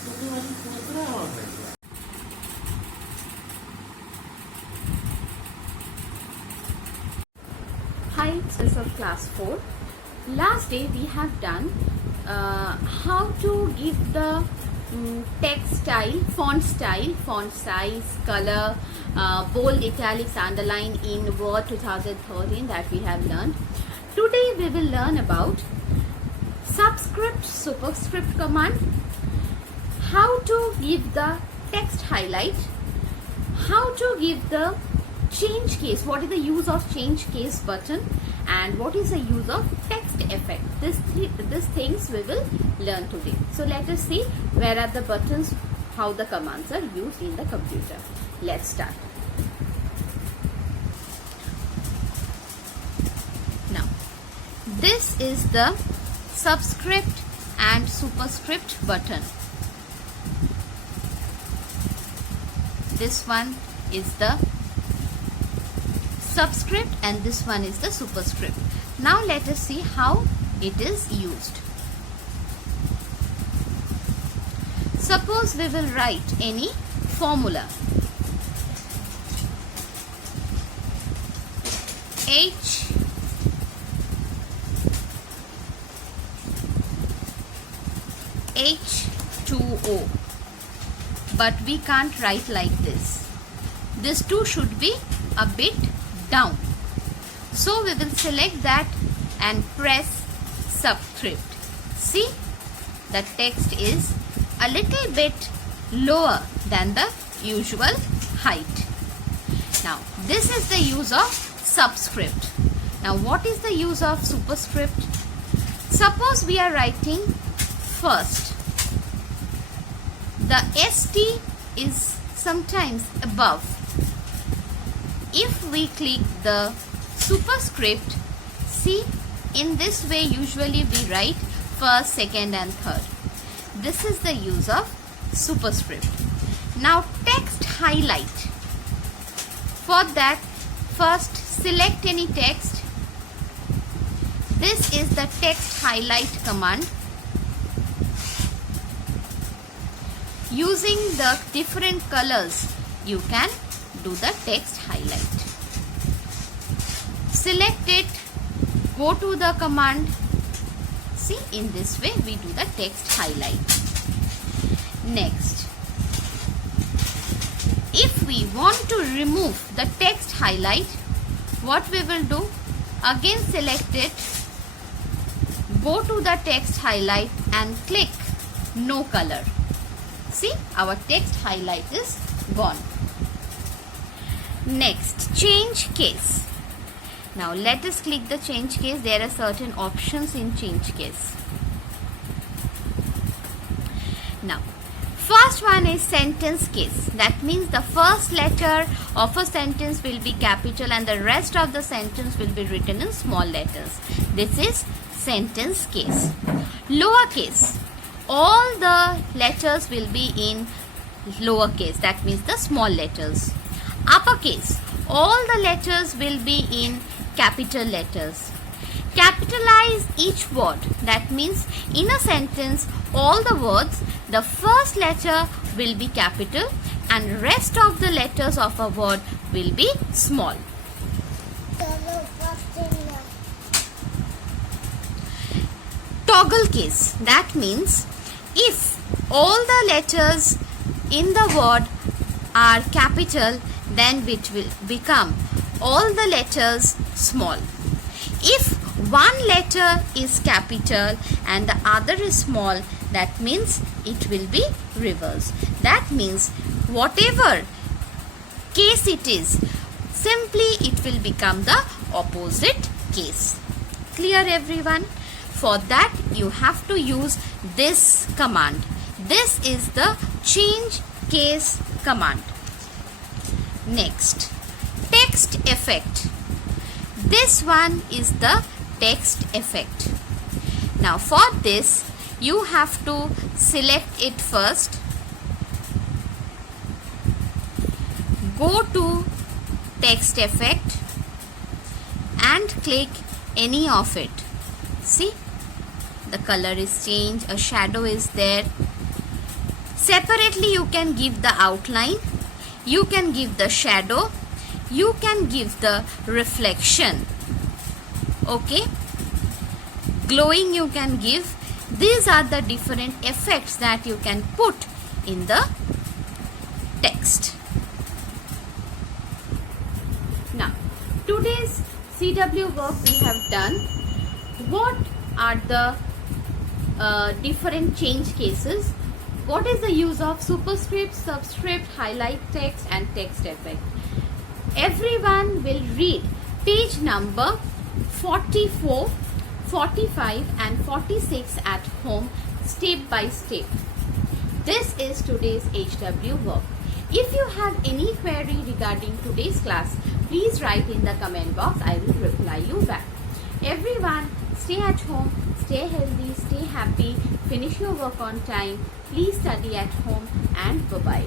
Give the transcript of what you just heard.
Hi, students of class 4. Last day we have done how to give the text style, font size, color, bold, italics, underline in Word 2013 that we have learned. Today we will learn about subscript, superscript command, how to give the text highlight, how to give the change case, what is the use of change case button, and what is the use of text effect. These things we will learn today. So let us see where are the buttons, how the commands are used in the computer. Let's start. Now, this is the subscript and superscript button. This one is the subscript and this one is the superscript. Now let us see how it is used. Suppose we will write any formula. H2O, but we can't write like this. This 2 should be a bit down. So we will select that and press subscript. See, the text is a little bit lower than the usual height. Now, this is the use of subscript. Now, what is the use of superscript? Suppose we are writing first. The ST is sometimes above. If we click the superscript, see, in this way usually we write first, second and third. This is the use of superscript. Now text highlight. For that, first select any text. This is the text highlight command. Using the different colors, you can do the text highlight. Select it, go to the command. See, in this way we do the text highlight. Next, if we want to remove the text highlight, what we will do? Again select it, go to the text highlight and click no color. See, our text highlight is gone. Next, change case. Now let us click the change case. There are certain options in change case. Now, first one is sentence case. That means the first letter of a sentence will be capital and the rest of the sentence will be written in small letters. This is sentence case. Lower case. All the letters will be in lowercase. That means the small letters. Uppercase, all the letters will be in capital letters. Capitalize each word. That means in a sentence, all the words, the first letter will be capital and rest of the letters of a word will be small. Toggle case. That means if all the letters in the word are capital, then it will become all the letters small. If one letter is capital and the other is small, that means it will be reverse. That means whatever case it is, simply it will become the opposite case. Clear everyone? For that you have to use this command. This is the change case command. Next, text effect. This one is the text effect. Now for this you have to select it first. Go to text effect and click any of it. See, the color is changed, a shadow is there. Separately you can give the outline, you can give the shadow, you can give the reflection. Okay, glowing you can give. These are the different effects that you can put in the text. Now, today's CW work we have done. What are the different change cases? What is the use of superscript, subscript, highlight text and text effect? Everyone will read page number 44, 45 and 46 at home step by step. This is today's HW work. If you have any query regarding today's class, please write in the comment box. I will reply you back. Everyone, stay at home, stay healthy, stay happy, finish your work on time. Please study at home and bye-bye.